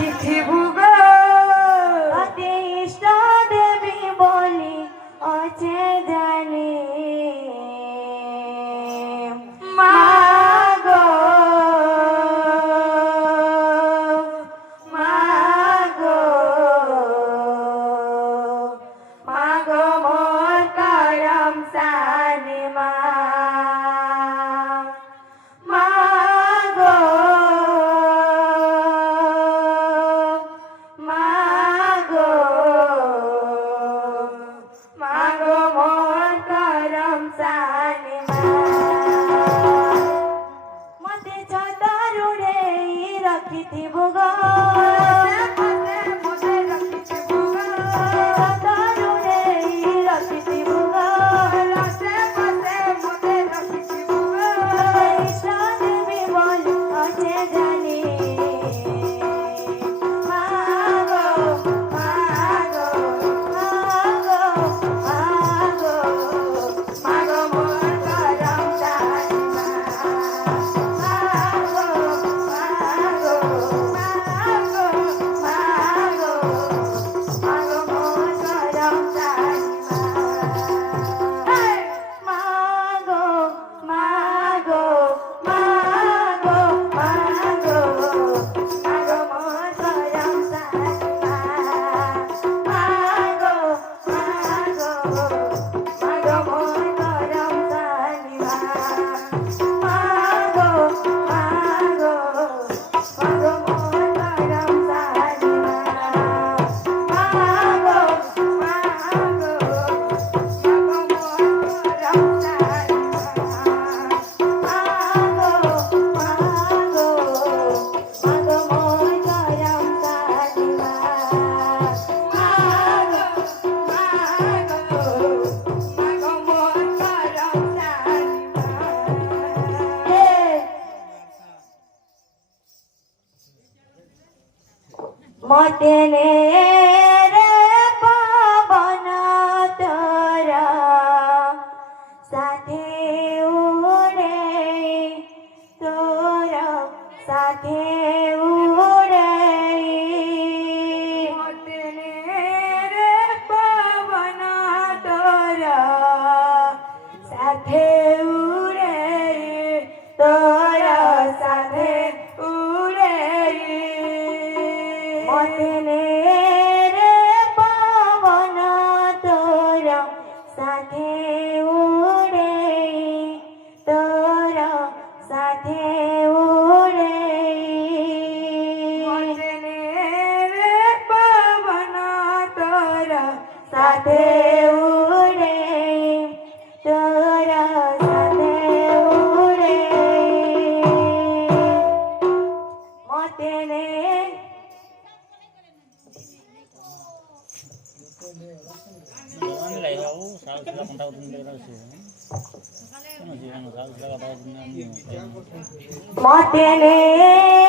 রাখিছি ভুগ অতি ইষ্ট দেবী বলি অচে জানি মাগো মাগো মাগো মোর করম সানি মা মাগো মাগো মাগো মোর করম সানি মা মতে ছতরুড়ে রখিথিবু গো ছতরুড়ে রখিথিবু গো ইষ্ট দেবী বলি অচে জানি মাগো মাগো মাগো মাগো মাগো মোর করম সানি মা মাগো মাগো মাগো মাগো মাগো মোর করম সানি মা মাগো মাগো মাগো মাগো মাগো মোর করম সানি মা মাগো মাগো মাগো মোর করম সানি মা মাগো মাগো মাগো মোর করম সানি মা মাগো মাগো মতে নে রে পবন তোরা সাথে উড়ে তোরা সাথে উড়ে সাথে উড়ে তোরা সাথে উড়ে মতে নে রে পবন তোরা সাথে উড়ে তোরা সাথে উড়ে পবন তোরা সাথে উড়ে তোরা সাথে উড়ে মতে নে মতে নে